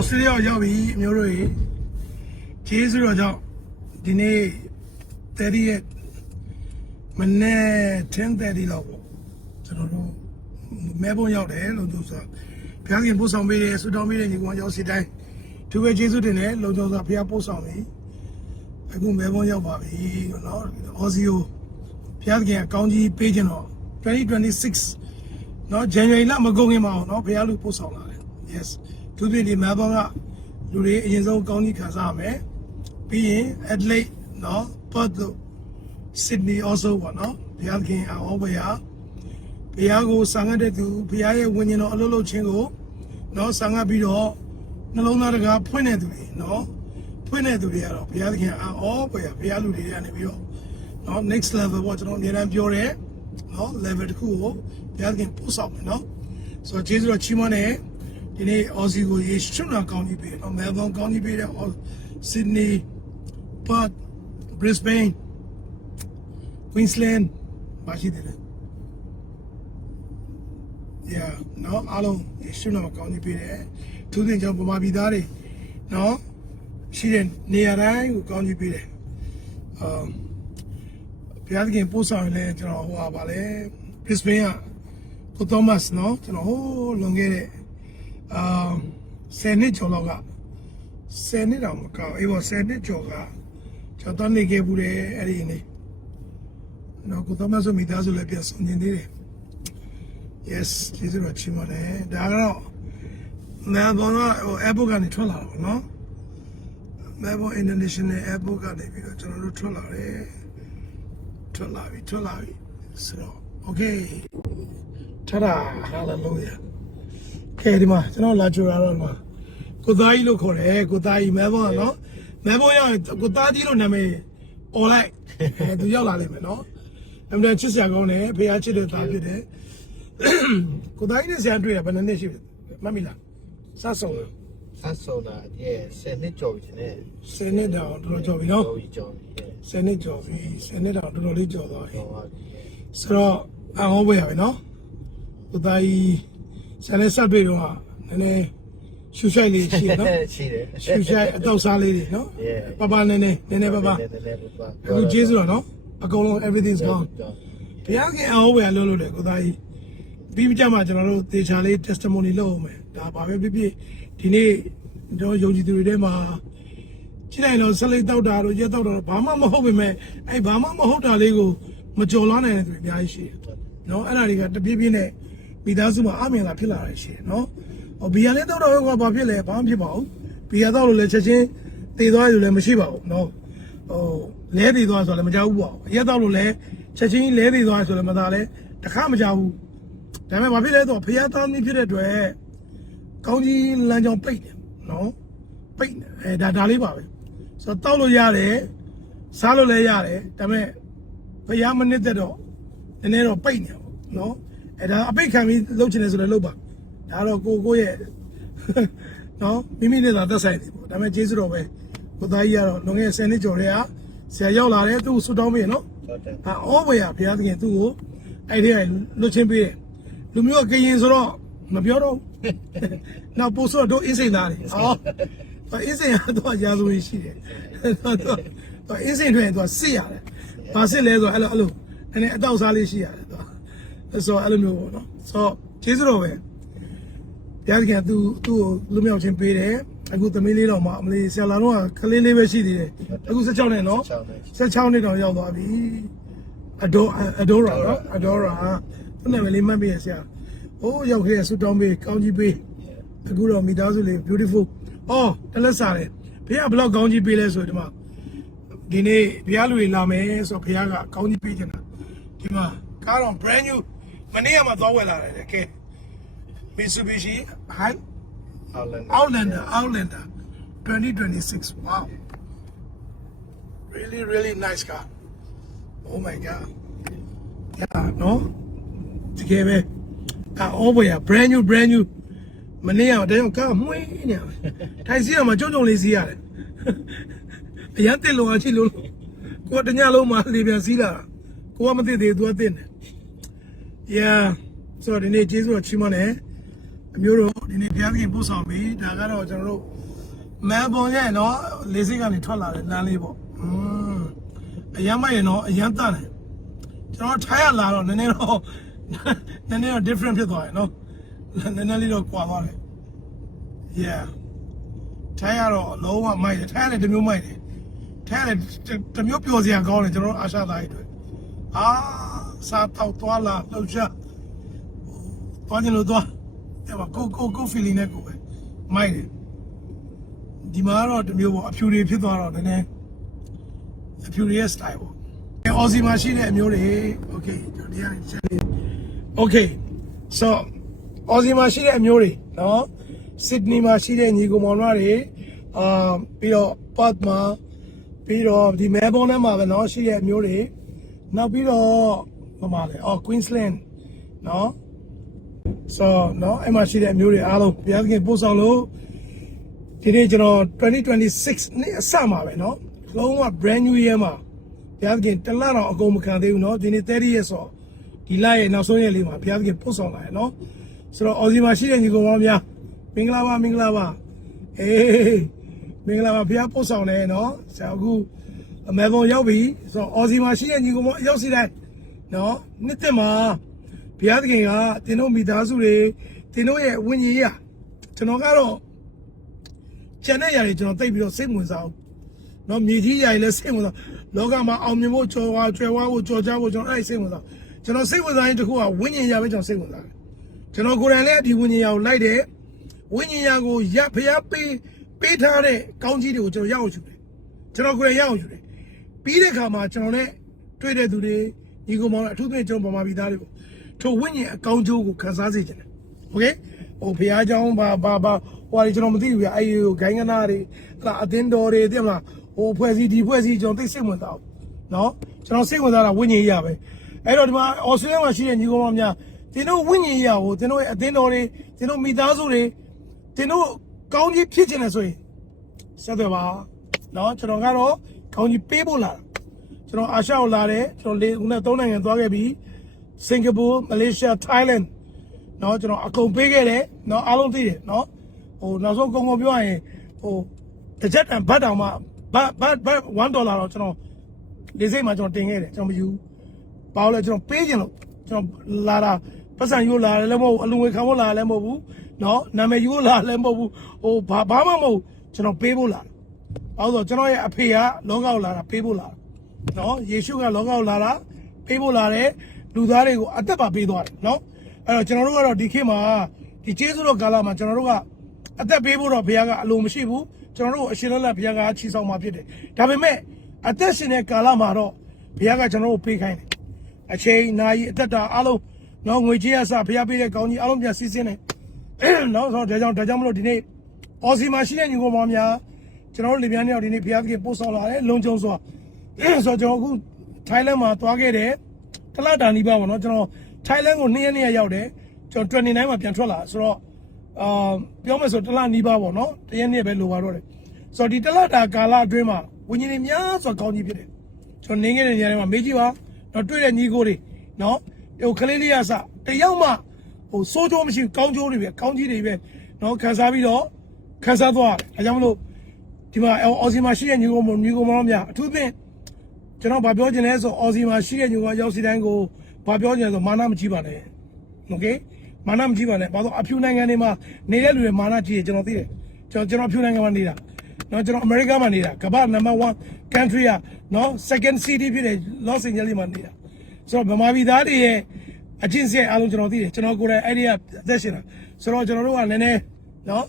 Australia ရောက်ပြီမျိုးတို့ရေကျေးဇူးတော်ကြောင့်ဒီနေ့30ရက်မနေ့10:30လောက်ပေါ့ကျွန်တော်တို့မဲဘုံရောက်တယ်လို့သူဆိုဘုရားခင်ပို့ဆောင်ပေးတယ်ဆူတောင်းပေးတဲ့ညီကောင်ရောက်စီတိုင်းသူပဲကျေးဇူးတင်တယ်လုံခြုံစွာဘုရားပို့ဆောင်ပြီအခုမဲဘုံရောက်ပါပြီနော် Aussie ဘုရားခင်အကောင်းကြီးပေးခြင်းတော့2026နော် January လမကုန်ခင်မှာနော်ဘုရားလူပို့ဆောင်လာတယ် yes သူပြင်ဒီမဲဘုံကလူတွေအရင်ဆုံးအကောင်းကြီးခံစားရမယ်ပြီးရင် Adelaide နော် Perth Sydney also ပေါ့နော်ဘုရားခင်အောဘုရားကိုဆံငတ်တဲ့သူဘုရားရဲ့ဝိညာဉ်တော်အလုံးလုံးချင်းကိုနော်ဆံငတ်ပြီးတော့နှလုံးသားတကားဖွင့်တဲ့သူတွေနော်ဖွင့်တဲ့သူတွေကတော့ဘုရားခင်အောဘုရားလူတွေကနေပြီးတော့နော် next level ပေါ့ကျွန်တော်အများအားပြောတယ်နော် level တစ်ခုကိုဘုရားခင်ပို့ဆောင်မယ်နော်ဆိုတော့ကျေးဇူးတော်ချီးမွမ်းတယ်ဒီနေ့ Aussie ကိုယေရှုနာကောင်းကြီးပေးနော် Melbourne ကောင်းကြီးပေးတဲ့ Sydney Perth Brisbane Queensland မရှိသေးတယ်yeah နော်အားလုံးယေရှုနာကောင်းကြီးပေးတယ်သူတင်ကြောင့်ပမာပြည်သားတွေနော်ရှိတဲ့နေရာတိုင်းကိုကောင်းကြီးပေးတယ်ဘုရားသခင်ပို့ဆောင်ရင်လည်းကျွန်တော်ဟိုပါလေ Brisbane ကကိုသောမတ်နော်ကျွန်တော်ဟိုလွန်ခဲ့တဲ့10နှစ်ကျော်လောက်က10နှစ်တောင်မကောက်အေးပေါ့10နှစ်ကျော်ကကျွန်တော်နေခဲ့ဘူးတယ်အဲ့ဒီနေ့နော်ကိုသောမတ်ဆိုမိသားစုလည်းပြန်ဆောင်နေသေးတယ် yes ကျေးဇူးတော်ချီးမွမ်းတယ်ဒါကတော့Melbourne က airport ကနေထွက်လာတာနော် Melbourne International Airport ကနေပြီးတော့ကျွန်တော်တို့ထွက်လာတယ်ထွက်လာပြီဆိုတော့ okay ထတာ hallelujah ကဲဒီမှာကျွန်တော်လာကြိုရတော့မှာကိုသားကြီးလို့ခေါ်တယ်ကိုသားကြီး Melbourne နော် Melbourne ရောက်ကိုသားကြီးလို့နာမည်អော်လိုက်သူရောက်လာလိမ့်မယ်နော်အမှန်တချစ်စရာကောင်းတယ်ဖေအားချစ်တဲ့သားဖြစ်တယ်ကိုသားကြီးနဲ့ဆရာတွေ့ရဘယ်နှစ်ရှိပြီမမီလားစဆုံတာ10နှစ်ကျော်ပြီနဲ့10နှစ်တောင်တော်တော်ကျော်ပြီနော်ကျော်ပြီ10နှစ်ကျော်ပြီ10နှစ်တောင်တော်တော်လေးကျော်သွားပြီဆိုတော့အဟောပွဲရပြီနော်ကိုသားကြီးဆရာနဲ့ဆက်တွေ့တော့နည်းနည်းရှူရှိုက်လေးရှိရနော်ရှိတယ်ရှူရှိုက်အတော့စားလေးတွေနော်ပပနည်းနည်းပပအခုကျေးဇူးတော်နော်အကုန်လုံး everything's gone ဘုရားခင်အဟောပွဲလို့လို့တယ်ကိုသားကြီးပြီးကြမှာကျွန်တော်တို့သေချာလေး testimony လုပ်အောင်မယ်ဒါဘာပဲဖြစ်ဖြစ်ဒီနေ့တော့ယုံကြည်သူတွေထဲမှာကြည့်လိုက်တော့ဆက်လက်တောက်တာတို့ရက်တောက်တာတို့ဘာမှမဟုတ်ပေမဲ့အဲ့ဘာမှမဟုတ်တာလေးကိုမကြော်လွှားနိုင်တဲ့သူတွေအများကြီးရှိတယ်နော်အဲ့ဒါတွေကတပြေးပြေးနဲ့မိသားစုမှာအမြင်လာဖြစ်လာရရှိတယ်နော်ဟောဘီယာလေးတောက်တော့ဘာဖြစ်လဲဘာမှဖြစ်ပါဘူးဘီယာတောက်လို့လည်းချက်ချင်းတည်သွားရလို့လည်းမရှိပါဘူးနော်ဟိုလဲတည်သွားဆိုတော့လည်းမကြောက်ဘူးပေါ့ရက်တောက်လို့လည်းချက်ချင်းလဲတည်သွားဆိုလည်းမသာလဲတခါမကြောက်ဘူးဒါပေမဲ့ဘာဖြစ်လဲဆိုတော့ဖျားသားနည်းဖြစ်တဲ့အတွက်ကောင်းကြီးလမ်းကြောင်းပိတ်တယ်နော်ပိတ်ဒါလေးပါပဲဆိုတော့တောက်လို့ရတယ်စားလို့လည်းရတယ်ဒါပေမဲ့ဖျားမနစ်တဲ့တော့နည်းနည်းတော့ပိတ်နေပေါ့နော်ဒါအပိတ်ခံပြီးလှုပ်ချင်တယ်ဆိုလည်းလှုပ်ပါဒါတော့ကိုရဲ့နော်မိမိနဲ့သာသက်ဆိုင်တယ်ပေါ့ဒါပေမဲ့ကျေးဇူးတော်ပဲကိုသားကြီးကတော့လွန်ခဲ့တဲ့10နှစ်ကျော်တည်းကဆရာရောက်လာတယ်သူ့ကိုဆူတောင်းပေးနော်အော်ဘွေရဘုရားသခင်သူ့ကိုအဲ့ဒီလွတ်ချင်းပေးတယ်လူမျိုးကရင်ဆိုတော့မပြောတော့နောက်ပို့ဆိုတော့အင်းစိန်သားတယ်ဟောအင်းစိန်ကတော့ရာဇဝင်ရှိတယ်တော့အင်းစိန်တွေတော့စစ်ရတယ်ဘာစစ်လဲဆိုတော့အဲ့လိုနည်းနည်းအတောက်စားလေးရှိရတယ်တော့ဆိုတော့အဲ့လိုမျိုးပေါ့နော်ဆိုတော့ကျေးဇူးတော်ပဲဘုရားခင်သူ့ကိုလူမျိုးချင်းပေးတယ်အခုသမီးလေးတော့မှအမလေးဆရာလာတော့ကလေးလေးပဲရှိသေးတယ်အခု16နှစ်နော်16နှစ်တောင်ရောက်သွားပြီအဒိုရာနော်အဒိုရာသူ့နာမည်လေးမှတ်ပေးရဆရာဟိုးရောက်ခဲ့ဆူတောင်းပေးကောင်းကြီးပေးအခုတော့မိသားစုလေး beautiful အော်တလက်စားတယ်ဘုရားဘလောက်ကောင်းကြီးပေးလဲဆိုဒီမှာဒီနေ့ဘုရားလူတွေလာမယ်ဆိုတော့ဘုရားကကောင်းကြီးပေးချင်တာဒီမှာကားတော့ brand new မနေ့ကမှသွားဝယ်လာတယ်ကဲ Mitsubishi Outlander 2026 wow really nice car oh my god yeah no ဒီကဲပဲအော်ဘွေရ brand new မနေ့ကတည်းကကားမွေးနေတယ်ထိုင်စီးရမှာကြုံလေးစီးရတယ်အရင်တက်လို့အချိလို့ကိုတညလုံးမှလေပြန်စီးလာကိုကမသိသေးသူကသိနေ yeah ဆိုတော့ဒီနေ့ကျေးဇူးတော်ချီးမွမ်းတယ် အမျိုးတို့ဒီနေ့ဘုရားသခင်ပို့ဆောင်ပြီဒါကတော့ကျွန်တော်တို့မဲဘုံရဲ့နော်လေးစိတ်ကနေထွက်လာတဲ့လမ်းလေးပေါ့အရမ်းမိုက်ရနော်အရမ်းတန်တယ်ကျွန်တော်ထိုင်ရလာတော့နည်းနည်းတော့ different ဖြစ်သွားတယ်နော်နည်းနည်းလေးတော့ကွာသွားတယ် yeah ထိုင်ရတော့လုံးဝမိုက်တယ်ထိုင်ရတယ်တစ်မျိုးမိုက်တယ်ထိုင်ရတယ်တစ်မျိုးပျော်စရာကောင်းတယ်ကျွန်တော်အာရှသားတွေစားတော့သွားလာလှုပ်ရှားသွားကြလို့သွားအဲ့မှာကို feeling နဲ့ကိုပဲမိုက်တယ်ဒီမှာတော့တစ်မျိုးပေါ့အဖြူတွေဖြစ်သွားတော့နည်းနည်းအဖြူတွေရဲ့ style ပေါ့အော်စီမှာရှိတဲ့အမျိုးတွေ okay ဒီကနေချက် okay so အော်စီမှာရှိတဲ့အမျိုးတွေနော် Sydney မှာရှိတဲ့ညီကောင်မောင်တွေပြီးတော့ Perth မှာပြီးတော့ဒီ Melbourne ထဲမှာပဲเนาะရှိတဲ့အမျိုးတွေနောက်ပြီးတော့ဘာမှလဲQueensland เนาะ so เนาะအဲ့မှာရှိတဲ့အမျိုးတွေအားလုံးဘုရားသခင်ပို့ဆောင်လို့ဒီနေ့ကျွန်တော်2026နှစ်အစမှာပဲเนาะလုံးဝ brand new year မှာဘုရားသခင်တလတော့အကုန်မခံသေးဘူးเนาะဒီနေ့30ရက်ဆိုဒီလရဲ့နောက်ဆုံးရက်လေးမှာဘုရားသခင်ပို့ဆောင်လာတယ်เนาะဆိုတော့အော်စီမှာရှိတဲ့ညီကောင်မောင်များမင်္ဂလာပါမင်္ဂလာပါအေးမင်္ဂလာပါဘုရားပို့ဆောင်တယ်เนาะဆရာအခုအမေဘုံရောက်ပြီဆိုတော့အော်စီမှာရှိတဲ့ညီကောင်မောင်ရောက်စီတိုင်းเนาะနှစ်သက်မှာဘုရားသခင်ကတင်တို့မိသားစုတွေတင်တို့ရဲ့ဝိညာဉ်ရေးကျွန်တော်ကတော့ကျန်တဲ့ຢာတွေကျွန်တော်သိပြီးတော့စိတ်ဝင်စားအောင်เนาะမြေကြီးຢာတွေလည်းစိတ်ဝင်စားလောကမှာအောင်မြင်ဖို့ကြော်ဝါကျွယ်ဝါဖို့ကြော်ကြဖို့ကျွန်တော်အဲ့စိတ်ဝင်စားကျွန်တော်စိတ်ဝင်စားရင်တခုကဝိညာဉ်ຢာပဲကျွန်တော်စိတ်ဝင်စားတယ်ကျွန်တော်ကိုယ်တိုင်လည်းဒီဝိညာဉ်ຢာကိုလိုက်တယ်ဝိညာဉ်ຢာကိုဖျားပေးထားတဲ့ကောင်းကြီးတွေကိုကျွန်တော်ရအောင်ယူတယ်ကျွန်တော်ကိုယ်တိုင်ရအောင်ယူတယ်ပြီးတဲ့အခါမှာကျွန်တော်လည်းတွေ့တဲ့သူတွေညီကောင်မောင်အထူးသဖြင့်ကျွန်တော်ဗမာပြည်သားတွေပေါ့ထိုဝိညာဉ်အကောင်းကျိုးကိုခံစားစေချင်တယ်โอเคဟိုဖျားเจ้าဘာဟိုကျွန်တော်မသိဘူးဗျအဲ့ဒီဂိုင်းကနာတွေအသင်းတော်တွေသိမလားဟိုဖွဲ့စည်းဒီဖွဲ့စည်းကျွန်တော်သိစိတ်ဝင်စားအောင်နော်ကျွန်တော်စိတ်ဝင်စားတာဝိညာဉ်ရေးရပဲအဲ့တော့ဒီမှာအော်စတြေးလျမှာရှိတဲ့ညီကောင်မောင်များတင်တို့ဝိညာဉ်ရေးရကိုတင်တို့ရဲ့အသင်းတော်တွေတင်တို့မိသားစုတွေတင်တို့ကောင်းကြီးဖြစ်ချင်တယ်ဆိုရင်ဆက်သွယ်ပါနော်ကျွန်တော်ကတော့ကောင်းကြီးပေးဖို့လာကျွန်တော်အာရှကိုလာတယ်ကျွန်တော်ခုန3နိုင်ငံသွားခဲ့ပြီးစင်ကာပူမလေးရှားထိုင်းလန်နော်ကျွန်တော်အကုန်ပေးခဲ့တယ်နော်အားလုံးသိတယ်နော်ဟိုနောက်ဆုံးကုန်ပြောရရင်ဟိုတစ်ချက်တန်ဘတ်တောင်မှဘတ်$1တော့ကျွန်တော်လေစိတ်မှာကျွန်တော်တင်ခဲ့တယ်ကျွန်တော်မယူဘာလို့လဲကျွန်တော်ပေးခြင်းလို့ကျွန်တော်လာတာပတ်စံယူလာလည်းမဟုတ်ဘူးအလူငွေခံဖို့လာလည်းမဟုတ်ဘူးနော်နာမည်ယူလာလည်းမဟုတ်ဘူးဟိုဘာမှမဟုတ်ကျွန်တော်ပေးဖို့လာဘာလို့ဆိုကျွန်တော်ရဲ့အဖေကလောကကိုလာတာပေးဖို့လာနော်ယေရှုကလောကကိုလာတာပေးဖို့လာတယ်လူသားတွေကိုအသက်ပါပေးသွားတယ်နော်အဲ့တော့ကျွန်တော်တို့ကတော့ဒီခေတ်မှာဒီကျေးဇူးတော်ကာလမှာကျွန်တော်တို့ကအသက်ပေးဖို့တော့ဘုရားကအလိုမရှိဘူးကျွန်တော်တို့အရှင်လက်ဘုရားကချီဆောင်มาဖြစ်တယ်ဒါပေမဲ့အသက်ရှင်တဲ့ကာလမှာတော့ဘုရားကကျွန်တော်တို့ပေးခိုင်းတယ်အချိန်နာရီအသက်တာအားလုံးနော်ငွေကြေးအစဘုရားပေးတဲ့ကောင်းကြီးအားလုံးပြန်စီးစင်းတယ်နော်ဆိုတော့ဒါကြောင့်မလို့ဒီနေ့အော်စီမှာရှိတဲ့ညီကောင်မောင်များကျွန်တော်တို့လေပြန်နေအောင်ဒီနေ့ဘုရားသခင်ပို့ဆောင်လာတယ်လုံခြုံစွာဆိုတော့ကျွန်တော်အခုထိုင်းလန်မှာသွားခဲ့တယ်တလတာနီးပါပေါ့နော်ကျွန်တော်ထိုင်းလန်ကို2ရက်ရောက်တယ်ကျွန်တော်29မှာပြန်ထွက်လာဆိုတော့ပြောမယ်ဆိုတလနီးပါပေါ့နော်တရက်နေ့ပဲလိုပါတော့တယ်ဆိုတော့ဒီတလတာကာလအတွင်းမှာဝิญဉ်တွေများစွာကောင်းကြီးဖြစ်တယ်ကျွန်တော်နေခဲ့တဲ့နေရာတွေမှာမေးကြည့်ပါတော့တွေ့တဲ့ညီကိုတွေနော်ဟိုကလေးလေးရစတယောက်မှဟိုစိုးကြိုးမရှိကောင်းကြိုးတွေပဲကောင်းကြီးတွေပဲနော်ခံစားပြီးတော့ခံစားသွားတယ်ဒါကြောင့်မလို့ဒီမှာအော်စီမှာရှိတဲ့ညီကိုမောင်များအထူးသဖြင့်ကျွန်တော်ဗာပြောချင်လဲဆိုအော်စီမှာရှိတဲ့ညီကရောက်စီတိုင်းကိုဗာပြောချင်လဲဆိုမာနမကြီးပါနဲ့โอเคမာနမကြီးပါနဲ့ဘာလို့အဖြူနိုင်ငံတွေမှာနေတဲ့လူတွေမာနကြီးတယ်ကျွန်တော်သိတယ်ကျွန်တော်အဖြူနိုင်ငံမှာနေတာနော်ကျွန်တော်အမေရိကမှာနေတာကမ္ဘာနံပါတ်1 country อ่ะနော် second city ဖြစ်တဲ့ Los Angeles မှာနေတာဆိုတော့ဗမာပြည်သားတွေရဲ့အချင်းစီအားလုံးကျွန်တော်သိတယ်ကျွန်တော်ကိုယ်တိုင်အဲ့ဒီကအသက်ရှင်တာဆိုတော့ကျွန်တော်တို့ကလည်းနည်းနည်းနော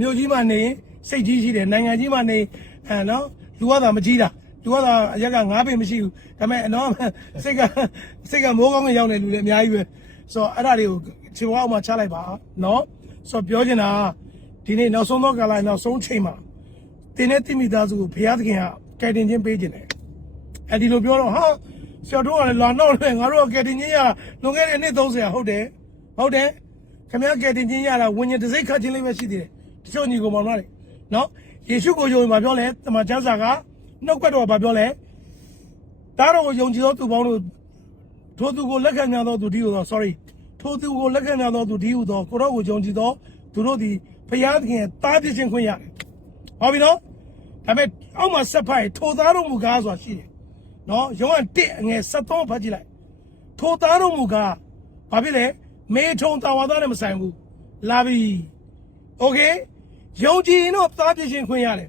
်မြို့ကြီးမှာနေစိတ်ကြီးရှိတယ်နိုင်ငံကြီးမှာနေနော်လူကသာမကြီးတာလူကသာအရက်က9ပေမရှိဘူးဒါပေမဲ့နော်စိတ်ကမိုးကောင်းကရောက်နေလူတွေအများကြီးပဲဆိုတော့အဲ့ဒါတွေကိုခြေဝါးအောင်မှချလိုက်ပါနော်ဆိုတော့ပြောချင်တာဒီနေ့နောက်ဆုံးသောကာလနောက်ဆုံးချိန်မှာတင်းနဲ့တိမိသားစုကိုဘုရားသခင်ကကယ်တင်ခြင်းပေးခြင်းတယ်အဲ့ဒီလိုပြောတော့ဟာဆရာတို့ကလည်းလာတော့လေငါတို့ကကယ်တင်ခြင်းရလွန်ခဲ့တဲ့နှစ်30ဟုတ်တယ်ခင်ဗျားကယ်တင်ခြင်းရတာဝิญဉ်တစ်စိတ်ခတ်ခြင်းလေးပဲရှိသေးတယ်တချို့ညီကိုမောင်မတွေနော်ယေရှုကိုယုံမှာပြောလဲတမန်ကျမ်းစာကနှုတ်ကပတ်တော်ကပြောလဲတားတော်ကိုယုံကြည်သောသူပေါင်းတို့ထိုသူကိုလက်ခံကြသောသူဒီကိုsorry ထိုသူကိုလက်ခံရသောသူဒီဟုသောကိုရောကိုယုံကြည်သောသူတို့သည်ဘုရားသခင်တားပြခြင်းခွင့်ရတယ်ဟောပြီနော်ဒါပေမဲ့အောက်မှာဆက်ဖိုက်ထိုသားတော်မူကားဆိုတာရှိတယ်နော်ယောဟန်1ငယ်73ဖတ်ကြည့်လိုက်ထိုသားတော်မူကားဘာဖြစ်လဲမေထုံတာဝါသားနဲ့မဆိုင်ဘူးလာပြီโอเคယုံကြည်ရင်တော့သားပြခြင်းခွင့်ရတယ်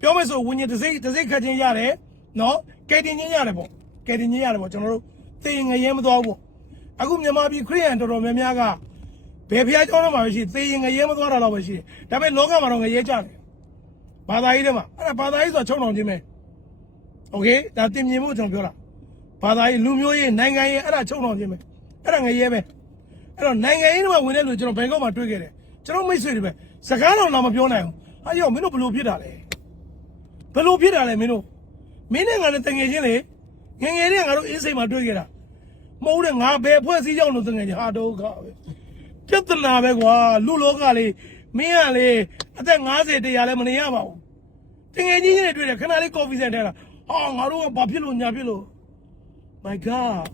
ပြောမယ်ဆိုဝိညာဉ်တစ်စိတ်ခတ်ခြင်းရတယ်နော်ကယ်တင်ခြင်းရတယ်ပေါ့ကယ်တင်ခြင်းရတယ်ပေါ့ကျွန်တော်တို့သိငရဲမသွားဘူးအခုမြန်မာပြည်ခရစ်ယာန်တော်တော်များများကဘယ်ဖျားကြောင်းတော့မှမရှိသိငရဲမသွားတာတော့ပဲရှိတယ်ဒါပေမဲ့လောကမှာတော့ငရဲကြတယ်ဘာသာရေးထဲမှာအဲ့ဒါဘာသာရေးဆိုတာချုံအောင်ခြင်းပဲโอเคဒါတင်မြင်ဖို့ကျွန်တော်ပြောတာဘာသာရေးလူမျိုးရေးနိုင်ငံရေးအဲ့ဒါချုံအောင်ခြင်းပဲအဲ့ဒါငရဲပဲအဲ့တော့နိုင်ငံရေးတွေမှာဝင်တဲ့လူကျွန်တော်ဘန်ကောက်မှာတွေ့ခဲ့တယ်ကျွန်တော်မိတ်ဆွေတွေပဲစကားတော်တော့မပြောနိုင်ဘူးဟာရောမင်းတို့ဘယ်လိုဖြစ်တာလဲဘယ်လိုဖြစ်တာလဲမင်းတို့မင်းနဲ့ငါနဲ့တငယ်ချင်းလေငငယ်လေးငါတို့အင်းစိတ်မှာတွေ့ခဲ့တာမဟုတ်တဲ့ငါဘယ်ဖွဲ့စည်းကြောင်းလို့တငယ်ချင်းဟာဒုက္ခပဲပြဿနာပဲကွာလူလောကလေးမင်းကလေအသက်50 100လည်းမနေရပါဘူးတငယ်ချင်းတွေတွေ့တယ်ခဏလေးကော်ဖီဆက်ထဲတာဟာငါတို့ကဘာဖြစ်လို့ညာဖြစ်လို့ my god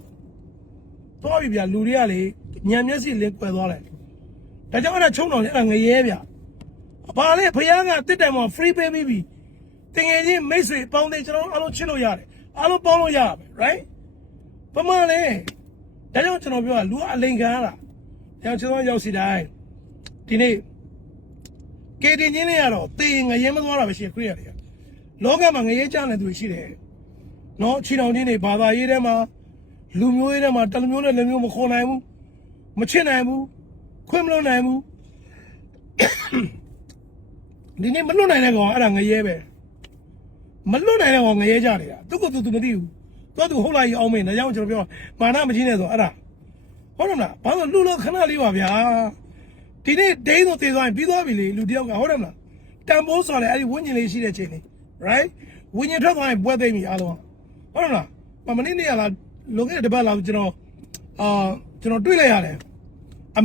တော့ပြီဗျာလူတွေကလေညံမျက်စိလင်းကွယ်သွားတယ်ဒါကြောင့်အဲ့ဒါချုံတော်လေအဲ့ဒါငရဲဗျာဘာလဲဖယားကတစ်တိုင်မှာ free ပေးပြီးပြီတငယ်ချင်းမိတ်ဆွေပေါင်းတဲ့ကျွန်တော်အားလုံးချစ်လို့ရတယ်အားလုံးပေါင်းလို့ရပါမယ် right ဘာမှလဲဒါကြောင့်ကျွန်တော်ပြောတာလူကအလိန်ခံရတာဒါကြောင့်ကျွန်တော်ရောက်စီတိုင်းဒီနေ့ကေတင်ချင်းတွေကတော့တေငရဲမသွားတာပဲရှိခရစ်ယာန်တွေကလောကမှာငရဲကြတဲ့သူရှိတယ်နော်ခြေတော်ချင်းတွေဘာသာရေးထဲမှာလူမျိုးရေးထဲမှာတလူမျိုးနဲ့လူမျိုးမခေါ်နိုင်ဘူးမချစ်နိုင်ဘူးခွင့်မလို့နိုင်ဘူးဒီနေ့မလွတ်နိုင်တဲ့ကောင်အဲ့ဒါငရဲပဲမလွတ်နိုင်တဲ့ကောင်ငရဲကြနေတာသူကသူမသိဘူးတော့သူဟုတ်လားကြီးအောင်မင်းဒါကြောင့်ကျွန်တော်ပြောမာနမကြီးနဲ့ဆိုအဲ့ဒါဟုတ်တယ်မလားဘာလို့လူလောခဏလေးပါဗျာဒီနေ့ဒိန်းတော့တည်သွားရင်ပြီးသွားပြီလေလူတယောက်ကဟုတ်တယ်မလားတန်ဖိုးဆိုတယ်အဲ့ဒီဝိညာဉ်လေးရှိတဲ့ချိန်လေး right ဝိညာဉ်ထွက်သွားရင်ပွဲသိမ့်ပြီအားလုံးဟုတ်တယ်မလားမနေ့နေ့ကလာလုံခဲ့တဲ့တပတ်လောက်ကျွန်တော်တွေ့လိုက်ရတယ်အ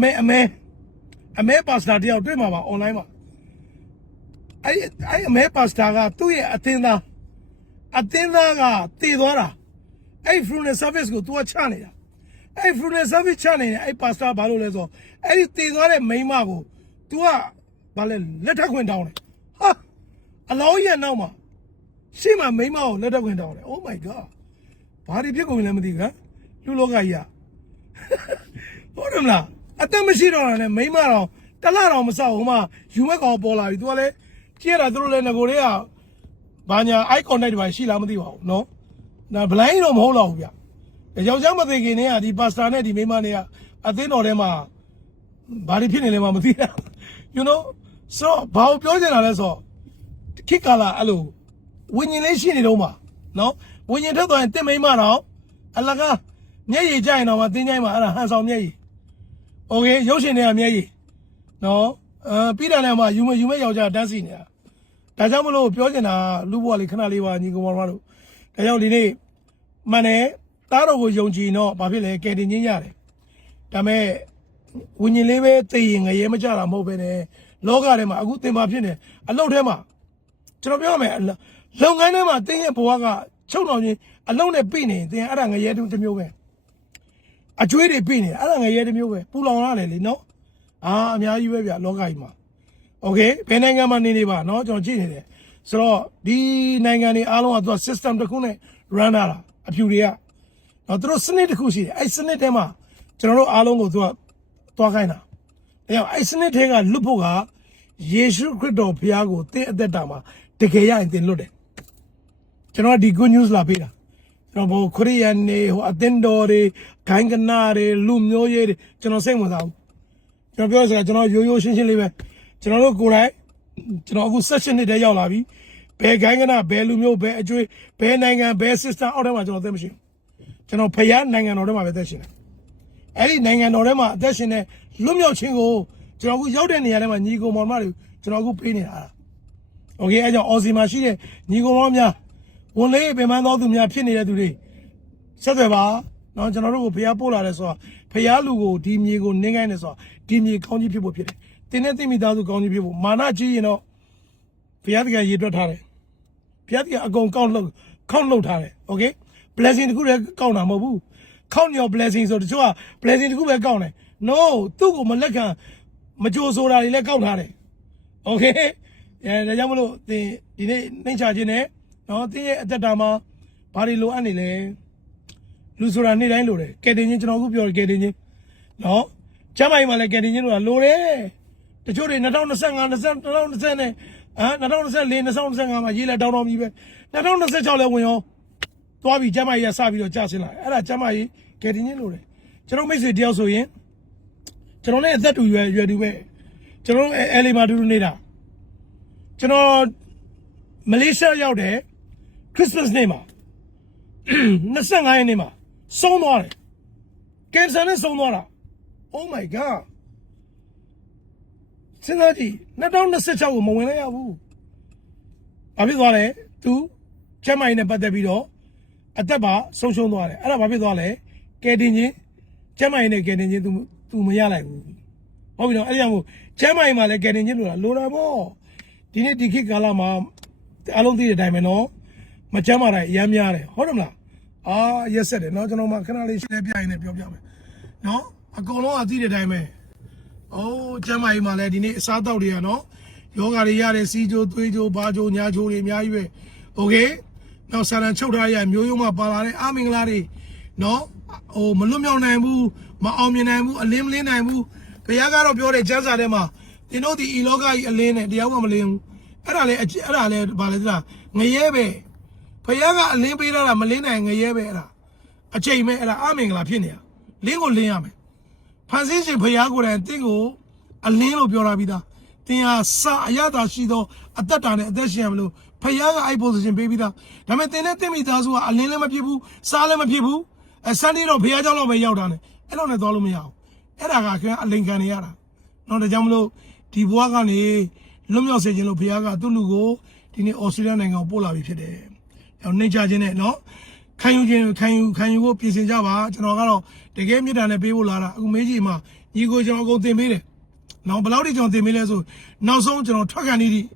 မဲပါစတာတယောက်တွေ့မှာပါ online မှာအဲ့အမဲပါစတာကသူ့ရဲ့အသင်းသားကတည်သွားတာအဲ့ funeral service ကို तू ကချနေတာအဲ့ funeral service ချနေတယ်အဲ့ပါစတာဘာလို့လဲဆိုတော့အဲ့ဒီတည်သွားတဲ့မိန်းမကို तू ကဘာလဲလက်ထပ်ခွင့်တောင်းတယ်ဟာအလောင်းရဲ့နောက်မှာရှေ့မှာမိန်းမကိုလက်ထပ်ခွင့်တောင်းတယ် oh my god ဘာတွေဖြစ်ကုန်လဲမသိဘူးဟမ်လူလောကကြီးอ่ะဟုတ်တယ်မလားအသက်မရှိတော့တာနဲ့မိန်းမတော့တလတော့မဆောက်ဟိုမှာယူမဲ့ကောင်ပေါ်လာပြီ तू ကလည်းကြည့်ရတာသူတို့လည်းငကိုတွေကဘာညာ eye contact တွေပါရှိလားမသိပါဘူးเนาะဒါဘလိုင်းတော့မဟုတ်တော့ဘူးဗျယောက်ျားမသိခင်တည်းကဒီပါစတာနဲ့ဒီမိန်းမတွေကအသင်းတော်ထဲမှာဘာတွေဖြစ်နေလဲမှမသိတာ you know so ဘာကိုပြောချင်တာလဲဆိုခိကလာအဲ့လိုဝิญဉ်လေးရှိနေတော့မှာเนาะဝิญဉ်ထွက်သွားရင်တင်မိန်းမတော့အလကားမျက်ရည်ကျရင်တော့မတင်းချိုင်းမှာအဲ့ဒါဟန်ဆောင်မျက်ရည်โอเคရုပ်ရှင်တွေကမျက်ရည်เนาะပြီးတာလည်းမှယူမဲ့ယောက်ျားတန်းစီနေတာဒါကြောင့်မလို့ပြောချင်တာလူဘွားလေးခဏလေးပါညီကောင်မတို့ဒါကြောင့်ဒီနေ့မှန်တယ်သားတော်ကိုယုံကြည်တော့ဘာဖြစ်လဲကယ်တင်ခြင်းရတယ်ဒါမဲ့ဝิญဉ်လေးပဲသိရင်ငရဲမကြတာမဟုတ်ပဲနဲ့လောကထဲမှာအခုသင်ပါဖြစ်နေအလုပ်ထဲမှာကျွန်တော်ပြောရမယ်လုပ်ငန်းထဲမှာတင်းရဲ့ဘဝကချုပ်တော်ချင်းအလုံးနဲ့ပြိနေတင်အဲ့ဒါငရဲတစ်မျိုးပဲအကျွေးတွေပြိနေအဲ့ဒါငရဲတစ်မျိုးပဲပူလောင်ရတယ်လေနော်အများကြီးပဲဗျလောကကြီးမှာโอเคဘယ်နိုင်ငံမှာနေပါเนาะကျွန်တော်ကြည့်နေတယ်ဆိုတော့ဒီနိုင်ငံတွေအားလုံးကသူက system တစ်ခုနဲ့ run လာတာအဖြူတွေကနော်သူတို့စနစ်တစ်ခုရှိတယ်အဲ့စနစ်ထဲမှာကျွန်တော်တို့အားလုံးကိုသူကသွားခိုင်းတာဒါကြောင့်အဲ့စနစ်ထဲကလွတ်ဖို့ကယေရှုခရစ်တော်ဘုရားကိုသင်အသက်တာမှာတကယ်ရရင်သင်လွတ်တယ်ကျွန်တော်ဒီ good news လာပေးတာကျွန်တော်ခရစ်ယာန်တွေဟိုအသင်းတော်တွေဂိုင်းကနာတွေလူမျိုးရေးတွေကျွန်တော်စိတ်ဝင်စားဘူးကျွန်တော်ပြောဆိုတာကျွန်တော်ရိုးရိုးရှင်းရှင်းလေးပဲကျွန်တော်တို့ကိုယ်တိုင်ကျွန်တော်အခု session တွေတည်းရောက်လာပြီဘယ်ဂိုင်းကနာဘယ်လူမျိုးဘယ်အကျွေးဘယ်နိုင်ငံဘယ် system အောက်ထဲမှာကျွန်တော်သိမရှိဘူးကျွန်တော်ဖယားနိုင်ငံတော်ထဲမှာပဲသက်ရှင်တယ်အဲ့ဒီနိုင်ငံတော်ထဲမှာအသက်ရှင်တဲ့လွတ်မြောက်ခြင်းကိုကျွန်တော်အခုရောက်တဲ့နေရာထဲမှာညီကောင်မောင်မတွေကျွန်တော်အခုပေးနေတာโอเคအဲ့ကြောင့်အော်စီမှာရှိတဲ့ညီကောင်မောင်များဝန်လေးပင်ပန်းတော်သူများဖြစ်နေတဲ့သူတွေဆက်သွယ်ပါเนาะကျွန်တော်တို့ကိုဖယားပို့လာတယ်ဆိုတော့ဖယားလူကိုဒီမြေကိုနင်းခိုင်းတယ်ဆိုတော့ဒီမြေကောင်းကြီးဖြစ်ဖို့ဖြစ်တယ်တင်းနဲ့သိမိသားစုကောင်းကြီးဖြစ်ဖို့မာနကြီးရင်တော့ဘုရားတကယ်ရည်တွက်ထားတယ်ဘုရားတကယ်အကုန်ကောက်လှုပ်ထားတယ်โอเค blessing တခုလည်းကောက်တာမဟုတ်ဘူးcount your blessing ဆိုတချို့က blessing တခုပဲကောက်တယ် no သူ့ကိုမလက်ခံမကြိုဆိုတာတွေလည်းကောက်ထားတယ်โอเคဒါကြောင့်မလို့ဒီနေ့နှိမ့်ချခြင်းနဲ့နော်တင်းရဲ့အသက်တာမှာဘာတွေလိုအပ်နေလဲလူဆိုတာနေ့တိုင်းလိုတယ်ကဲတင်ချင်းကျွန်တော်အခုပြောတယ်ကဲတင်ချင်းနော်ကျမ်းမာရေးမှာလည်းကဲတင်ချင်းလိုတာလိုတယ်တချို့တွေ2025 2020နဲ့2024 2025မှာရေးလဲတောင်းတော်ပြီပဲ2026လဲဝင်ရောသွားပြီကျမ်းမာရေးကစပြီးတော့ကြာဆင်းလာအဲ့ဒါကျမ်းမာရေးကဲတင်ချင်းလိုတယ်ကျွန်တော်မိတ်ဆွေတယောက်ဆိုရင်ကျွန်တော်နဲ့အသက်တူရွယ်တူပဲကျွန်တော်အဲလီမာတူနေတာကျွန်တော်မလေးရှားရောက်တယ်ခရစ်စမတ်နေ့မှာ25ရက်နေ့မှာဆုံးသွားတယ်ကင်ဆာနဲ့ဆုံးသွားတာ Oh my god စဉ်းစားကြည့်2026ကိုမဝင်လိုက်ရဘူးဘာဖြစ်သွားလဲသူကျမ်းမာရေးနဲ့ပတ်သက်ပြီးတော့အသက်ပါဆုံးရှုံးသွားတယ်အဲ့ဒါဘာဖြစ်သွားလဲကယ်တင်ခြင်းကျမ်းမာရေးနဲ့ကယ်တင်ခြင်း तू မရလိုက်ဘူးဟုတ်ပြီနော်အဲ့ဒါကြောင့်မို့ကျမ်းမာရေးမှာလည်းကယ်တင်ခြင်းလိုတာပေါ့ဒီနေ့ဒီခေတ်ကာလမှာအားလုံးသိတဲ့အတိုင်းပဲနော်မကျမ်းမာတာအများများတယ်ဟုတ်တယ်မလားရက်ဆက်တယ်နော်ကျွန်တော်မှခဏလေးရှင်းပြရင်လည်းပြောပြမယ်နော်အကုန်လုံးအသိတဲ့အတိုင်းပဲကျမ်းမာရေးမှာလည်းဒီနေ့အစားအသောက်တွေကနော်ယောဂတွေရတယ်စီးချိုးသွေးချိုးဘာချိုးညာချိုးတွေအများကြီးပဲโอเคနောက်ဆာလံချုပ်ထားရမျိုးရုံးမှာပါလာတဲ့အာမင်္ဂလာတွေနော်မလွတ်မြောက်နိုင်ဘူးမအောင်မြင်နိုင်ဘူးအလင်းမလင်းနိုင်ဘူးဘုရားကတော့ပြောတယ်ကျမ်းစာထဲမှာသင်တို့ဒီဤလောကကြီးအလင်းနဲ့တရားမှမလင်းဘူးအဲ့ဒါလည်းဘာလဲသလားငရဲပဲဘုရားကအလင်းပေးတာမလင်းနိုင်ငရဲပဲအဲ့ဒါအချိန်မဲ့အဲ့ဒါအာမင်္ဂလာဖြစ်နေတာလင်းကိုလင်းရမယ်ဖန်ဆင်းရှင်ဘုရားကိုယ်တိုင်တင့်ကိုအလင်းလို့ပြောတာပြီးသားတင်ဟာစာအရသာရှိသောအသက်တာနဲ့အသက်ရှင်ရမလို့ဖခင်ကအဲ့ position ပေးပြီးသားဒါပေမဲ့တင်နဲ့တင်မိသားစုကအလင်းလည်းမဖြစ်ဘူးစားလည်းမဖြစ်ဘူးဆန်နေတော့ဘုရားကြောင့်တော့ပဲရောက်တာနဲ့အဲ့လိုနဲ့သွားလို့မရဘူးအဲ့ဒါကခင်အလင်ခံနေရတာနော်ဒါကြောင့်မလို့ဒီဘွားကနေလွတ်မြောက်စေခြင်းလို့ဘုရားကသူ့လူကိုဒီနေ့အော်စတြေးလျနိုင်ငံကိုပို့လာပြီဖြစ်တယ်နှိမ့်ချခြင်းနဲ့နော်ခံယူဖို့ပြင်ဆင်ကြပါကျွန်တော်ကတော့တကယ်မြတ်တာနဲ့ပေးဖို့လာတာအခုမေးကြည့်မှာညီကိုကျွန်တော်အကုန်တင်ပေးတယ်နော်ဘယ်လောက်ထိကျွန်တော်တင်ပေးလဲဆိုနောက်ဆုံးကျွန်တော်ထွက်ခံနေသည့်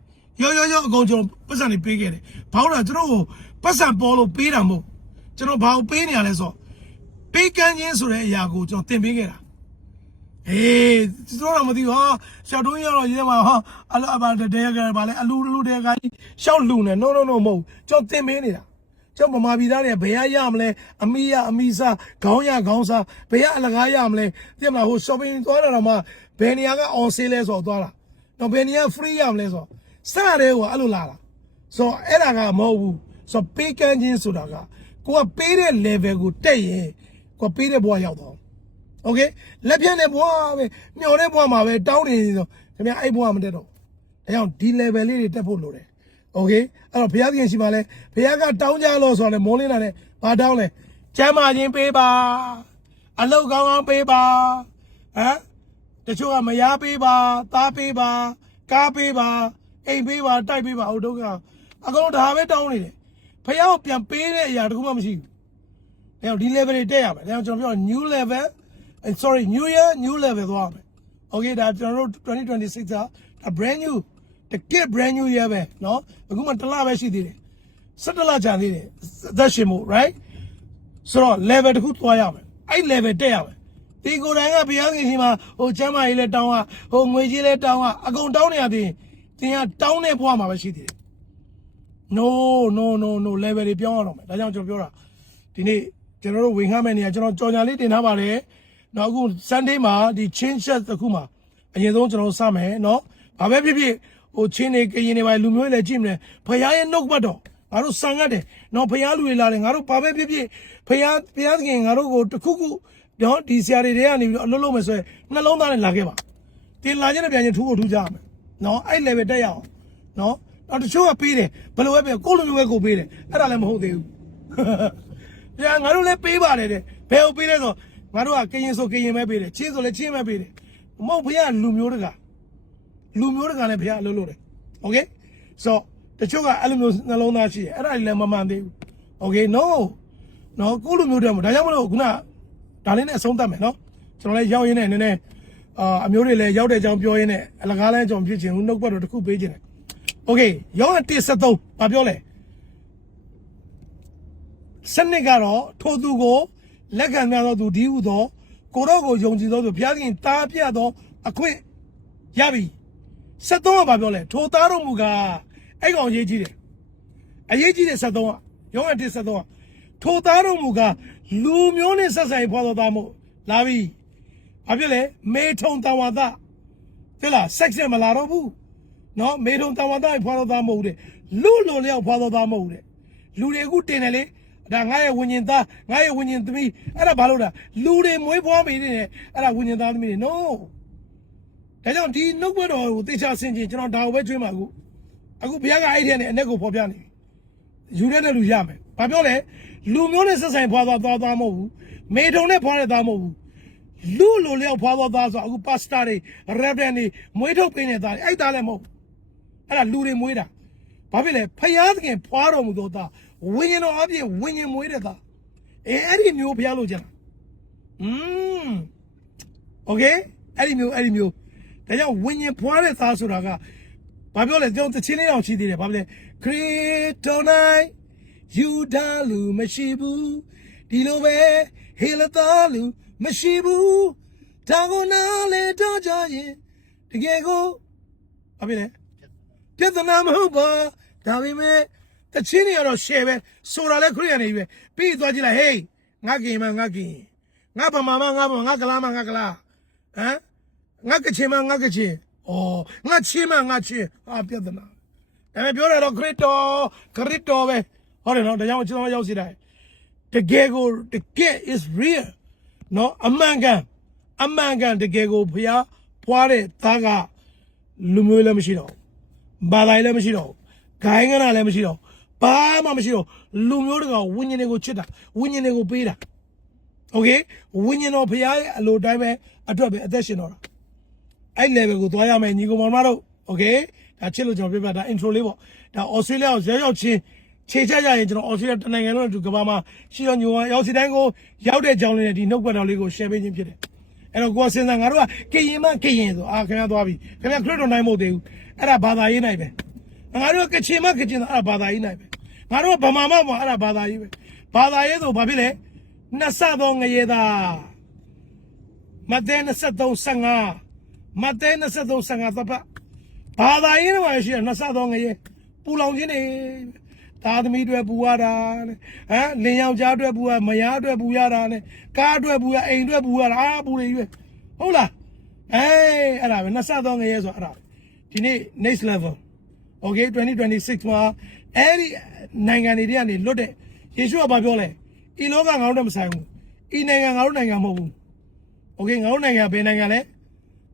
ရောအကုန်ကျွန်တော်ပတ်စံတွေပေးခဲ့တယ်ဘာလို့လဲကျွန်တော်ကိုပတ်စံပေါ်လို့ပေးတာမဟုတ်ကျွန်တော်ဘာကိုပေးနေရလဲဆိုပေးကမ်းခြင်းဆိုတဲ့အရာကိုကျွန်တော်တင်ပေးခဲ့တာကျွန်တော်တော့မသိဘူးဟာရှောက်တွင်းရတော့ရေးမှာဟာအလအပါတဲကဘာလဲအလူတဲကကြီးရှောက်လူနေ no မဟုတ်ကျွန်တော်တင်ပေးနေတာကျွန်တော်ဗမာပြည်သားတွေဘယ်ရမလဲအမီစားခေါင်းရခေါင်းစားဘယ်အလကားရမလဲသိမလားဟို shopping သွားတာတော့မှဘယ်နေရာက on sale လဲဆိုတော့သွားတာတော့ဘယ်နေရာ free ရမလဲဆိုတော့စတဲ့ဟိုအဲ့လိုလာတာဆိုတော့အဲ့ဒါကမဟုတ်ဘူးဆိုတော့ပေးကမ်းခြင်းဆိုတာကကိုကပေးတဲ့ level ကိုတက်ရင်ကိုကပေးတဲ့ဘဝရောက်တော့โอเคလက်ပြတဲ့ဘဝပဲမျောတဲ့ဘဝမှာပဲတောင်းနေဆိုခင်ဗျအဲ့ဘဝမတက်တော့ဒါကြောင့်ဒီ level လေးတွေတက်ဖို့လိုတယ်โอเคအဲ့တော့ဘုရားခင်ရှိပါလဲဘုရားကတောင်းကြလို့ဆိုတော့မိုးလင်းတာနဲ့ဘာတောင်းလဲကျမ်းမာခြင်းပေးပါအလုတ်ကောင်းကောင်းပေးပါတချို့ကမယားပေးပါသားပေးပါကားပေးပါအိမ်ပေးပါတိုက်ပေးပါဟုတ်ဒုက္ခအကုန်လုံးဒါပဲတောင်းနေတယ်ဘုရားကိုပြန်ပေးတဲ့အရာတခုမှမရှိဘူးဒါကြောင့်ဒီ level တွေတက်ရမယ်ဒါကြောင့်ကျွန်တော်ပြော new level new year new level သွားမယ်โอเคဒါကျွန်တော်တို့2026က brand new တကယ် brand new year ပဲเนาะအခုမှတစ်လပဲရှိသေးတယ်17လကြာသေးတယ်သက်ရှင်မှု right ဆိုတော့ level တခုသွားရမယ်အဲ့ level တက်ရမယ်ဒီကိုယ်တိုင်ကဘုရားခင်ရှိမှာဟိုကျမ်းမာရေးလဲတောင်းဟိုငွေကြီးလဲတောင်းအကုန်တောင်းနေရသေးတင်ကတောင်းတဲ့ဘဝမှာပဲရှိသေးတယ် no level တွေပြောင်းရတော့မယ်ဒါကြောင့်ကျွန်တော်ပြောတာဒီနေ့ကျွန်တော်တို့ဝင်ခမ်းမဲ့နေရာကျွန်တော်ကြော်ညာလေးတင်ထားပါတယ်နောက်အခု Sunday မှာဒီ change set အခုမှာအရင်ဆုံးကျွန်တော်စမယ်เนาะဘာပဲဖြစ်ဖြစ်ဟိုချင်းနေကရင်တွေပါလူမျိုးတွေလည်းကြည့်မလဲဖခင်ရဲ့နှုတ်ဘတ်တော်ငါတို့ဆံငတ်တယ်နော်ဖခင်လူတွေလာတယ်ငါတို့ဘာပဲဖြစ်ဖြစ်ဖခင်ငါတို့ကိုတခုခုနော်ဒီဆရာတွေတွေကနေပြီးတော့အလုပ်လုပ်မယ်ဆိုရင်နှလုံးသားနဲ့လာခဲ့ပါတင်လာခြင်းနဲ့ပြန်ခြင်းထူးကိုထူးကြရမယ်နော်အဲ့ level တက်ရအောင်နော်နောက်တချို့ကပေးတယ်ဘယ်လိုပဲပေးကိုလူမျိုးပဲကိုပေးတယ်အဲ့ဒါလည်းမဟုတ်သေးဘူးပြန်ငါတို့လည်းပေးပါတယ်တဲ့ဘယ်ကိုပေးလဲဆိုငါတို့ကကရင်ဆိုကရင်ပဲပေးတယ်ချင်းဆိုလည်းချင်းပဲပေးတယ်မဟုတ်ဖခင်လူမျိုးတကာလည်းဘုရားအလုပ်လုပ်တယ်โอเคဆိုတချို့ကအဲ့လိုမျိုးနှလုံးသားရှိတယ်အဲ့ဒါလည်းမမှန်သေးဘူးโอเค no ကိုလူမျိုးတည်းမှာဒါကြောင့်မလို့ခုနဒါလေးနဲ့အဆုံးသတ်မယ်နော်ကျွန်တော်လည်းရောက်ရင်းနဲ့နည်းနည်းအမျိုးတွေလည်းရောက်တဲ့အကြောင်းပြောရင်းနဲ့အလကားလမ်းကြောင်ဖြစ်ခြင်းနှုတ်ဘတ်တော်တစ်ခုပေးခြင်းတယ်โอเคရောင်း173ဘာပြောလဲစနစ်ကတော့ထိုသူကိုလက်ခံများသောသူဒီဟုသော ကိုတော့ကိုယုံကြည်သောဆိုဘုရားခင်တားပြသောအခွင့်ရပြီ73ကဘာပြောလဲထိုသားတော်မူကားအဲ့ကောင်ရေးကြည့်တယ်အရေးကြီးတဲ့73ကယောဟန်173ကထိုသားတော်မူကားလူမျိုးနဲ့ဆက်ဆိုင်ဖွာတော်သားမို့လာပြီဘာဖြစ်လဲမေထုံတဝါဒတဲ့လား sex နဲ့မလာတော့ဘူးနော်မေထုံတဝါဒဖွာတော်သားမဟုတ်တဲ့လူလွန်လျောက်ဖွာတော်သားမဟုတ်တဲ့လူတွေအခုတင်တယ်လေဒါငါရဲ့ဝิญဉ်သားငါရဲ့ဝิญဉ်သမီးအဲ့ဒါဘာလို့လဲလူတွေမွေးဖွားမိနေတယ်အဲ့ဒါဝิญဉ်သားသမီးတွေ no ဒါကြောင့်ဒီနှုတ်ဘတော်ကိုတေချာဆင်ခြင်ကျွန်တော်ဒါကိုပဲကျွေးမှာအခုဘုရားကအဲ့ဒီနဲ့အ내ကိုဖော်ပြနေယူတဲ့လူရမယ်ဘာပြောလဲလူမျိုးနဲ့ဆက်ဆိုင်ဖွာသားမဟုတ်ဘူးမေထုံနဲ့ဖွာတဲ့သားမဟုတ်ဘူးလူလိုလျောက်ဖွာသားဆိုအခုပါစတာတွေရက်ဒန်တွေမွေးထုတ်ပေးတဲ့သားတွေအဲ့သားလည်းမဟုတ်အဲ့ဒါလူတွေမွေးတာဘာဖြစ်လဲဖယားသခင်ဖွာတော်မူသောသားဝိညာဉ်တော်အပြည့်ဝိညာဉ်မွေးတဲ့သားအဲ့ဒီမျိုးဘုရားလိုချင်โอเคအဲ့ဒီမျိုးဒါကြောင့်ဝိညာဉ်ဖွာတဲ့သားဆိုတာကဘာပြောလဲကျွန်တော်တချင်းလေးအောင်ရှိသေးတယ်ဘာဖြစ်လဲခရစ်တော်၌ယူဒာလူမရှိဘူးဒီလိုပဲဟေလသားလူမရှိဘူးဒါကိုနားလေတော့ကြရင်တကယ်ကိုဘာဖြစ်လဲပြဿနာမဟုတ်ပါဒါပေမဲ့တချင်းတွေကတော့ share ပဲဆိုတာလဲခရစ်ယာန်တွေပဲပြီးသွားကြည့်လိုက်ဟေးငါกินမငါกินငါဗမာမငါဗမာငါကလားမငါကလားဟမ်ငါကချင်မငါကချင်ဩငါချင်းမငါချင်းပြဿနာဒါပေမဲ့ပြောရတော့ခရစ်တော်ပဲဟုတ်တယ်နော်ဒါကြောင့်ကျွန်တော်ရောက်စီတိုင်းတကယ်ကိုတကယ် is real နော်အမှန်ကန်တကယ်ကိုဘုရားဖွားတဲ့သားကလူမျိုးလည်းမရှိတော့ဘာသာလည်းမရှိတော့ဂိုင်းကနာလည်းမရှိတော့ဘာမှမရှိတော့လူမျိုးတွေကဝိညာဉ်တွေကိုချစ်တာဝိညာဉ်တွေကိုပေးတာโอเคဝိညာဉ်တော်ဘုရားရဲ့အလိုတိုင်းပဲအတွက်ပဲအသက်ရှင်တော့တာအဲ့ level ကိုသွားရမယ်ညီကောင်မတို့โอเคဒါချစ်လို့ကျွန်တော်ပြပြတာ intro လေးပေါ့ဒါဩစတြေးလျကိုရောက်ချင်းခြေချကြရင်ကျွန်တော်ဩစတြေးလျတနိုင်ငံလုံးအတူကဘာမှာရှိရောညိုရောက်စီတိုင်းကိုရောက်တဲ့ကြောင်းလေးနဲ့ဒီနှုတ်ပတ်တော်လေးကို share ပေးခြင်းဖြစ်တယ်အဲ့တော့ကိုယ်စဉ်းစားငါတို့ကကရင်ဆိုခင်ဗျားသွားပြီခင်ဗျားခရစ်တော်နိုင်မဟုတ်သေးဘူးအဲ့ဒါဘာသာရေးနိုင်ပဲငါတို့ကချင်ဆိုအဲ့ဒါဘာသာရေးနိုင်ပဲငါတို့ကဗမာအဲ့ဒါဘာသာရေးပဲဘာသာရေးဆိုဘာဖြစ်လဲနှစ်ဆသောငရေသာမဿဲ23:15မဿဲ23:15သပတ်ဘာသာရေးတော့ရှိတယ်နှစ်ဆသောငရေပူလောင်ခြင်းတွေသားသမီးတွေပူရတာဟမ်လင်ယောက်ျားတွေပူရမယားတွေပူရတာနဲ့ကားတွေပူရအိမ်တွေပူရတာပူနေပြီဟုတ်လားအဲ့ဒါပဲနှစ်ဆသောငရေဆိုအဲ့ဒါဒီနေ့ next level okay 2026မှာအဲ့ဒီနိုင်ငံတွေကနေလွတ်တဲ့ယေရှုကဘာပြောလဲဤလောကငါတို့နဲ့မဆိုင်ဘူးဤနိုင်ငံငါတို့နိုင်ငံမဟုတ်ဘူး okay ငါတို့နိုင်ငံဘယ်နိုင်ငံလဲ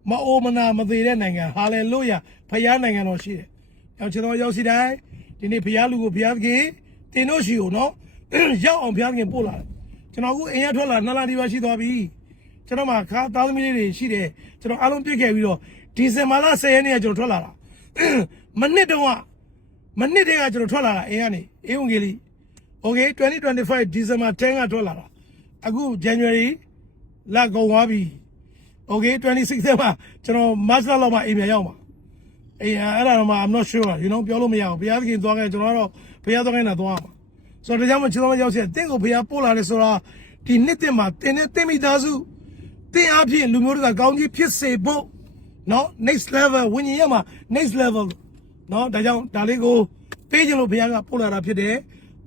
မအိုမနာမသေးတဲ့နိုင်ငံဟာလေလုယာဖခင်နိုင်ငံတော်ရှိတယ်။ကျွန်တော်ရောက်စီတိုင်းဒီနေ့ဖခင်လူကိုဖခင်ကြီးတင်တို့ရှိကိုနော်ရောက်အောင်ဖခင်ကြီးပို့လာတယ်။ကျွန်တော်အခုအိမ်ရထွက်လာ2လဒီပါရှိသွားပြီ။ကျွန်တော်မှာခါသားသမီးလေးတွေရှိတယ်။ကျွန်တော်အားလုံးပြည့်ခဲ့ပြီးတော့ဒီဇင်ဘာလ10ရက်နေ့ကကျွန်တော်ထွက်လာတာ။မနစ်တည်းကကျွန်တော်ထွက်လာတာအိမ်ကနေအေဝံဂေလိ okay 2025ဒီဇင်ဘာ10ကထွက်လာတာ။အခု January လကုန်သွားပြီ။ okay 26ထဲမှာကျွန်တော် March လောက်မှာအိမ်ပြန်ရောက်မှာအေးအဲ့ဒါတော့မှ I'm not sure you know ပြောလို့မရဘူးဘုရားသခင်သွားခဲ့ကျွန်တော်ကတော့ဘုရားသွားခဲ့တာသွားမှာဆိုတော့ဒါကြောင့်ကျွန်တော်ရောက်စီတင့်ကိုဘုရားပို့လာတယ်ဆိုတာဒီနှစ်တင်မှာတင်နဲ့တင်မိသားစုတင်အားဖြင့်လူမျိုးတွေကကောင်းကြီးဖြစ်စေဖို့နော် next level ဝิญဉ်ရမှာ next level နော်ဒါကြောင့်ဒါလေးကိုပေးခြင်းလို့ဘုရားကပို့လာတာဖြစ်တယ်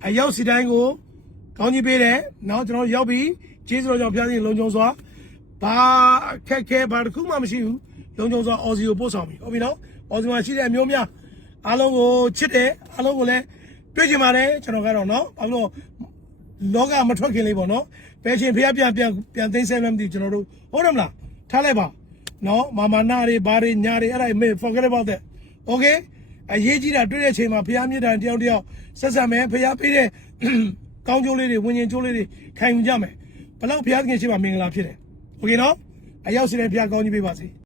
အရောက်စီတိုင်းကိုကောင်းကြီးပေးတယ်နော်ကျွန်တော်ရောက်ပြီကျေးဇူးတော်ကြောင့်ဘုရားသခင်လုံခြုံစွာဘာခက်ခဲဘာတစ်ခုမှမရှိဘူးလုံခြုံစွာအော်စီကိုပို့ဆောင်ပြီဟုတ်ပြီနော်အော်စီမှာရှိတဲ့အမျိုးများအားလုံးကိုချစ်တယ်အားလုံးကိုလည်းတွေ့ချင်ပါတယ်ကျွန်တော်ကတော့နော်ဘာလို့လောကမထွက်ခင်လေးပေါ့နော်ဘယ်ချိန်ဖះပြန်သိမ်းဆဲမှမသိကျွန်တော်တို့ဟုတ်တယ်မလားထားလိုက်ပါနော်မာမနာတွေဘာတွေညာတွေအဲ့ဒါမေး forget about that okay အရေးကြီးတာတွေ့တဲ့ချိန်မှာဖះမြစ်တာတယောက်ဆက်ဆံမယ်ဖះပေးတဲ့ကောင်းကျိုးလေးတွေဝิญဉ်ကျိုးလေးတွေခံယူကြမယ်ဘလောက်ဖះသခင်ရှိမှမင်္ဂလာဖြစ်တယ်โอเคနော်အရောက်စီတဲ့ဖះကောင်းကြီးပေးပါစေ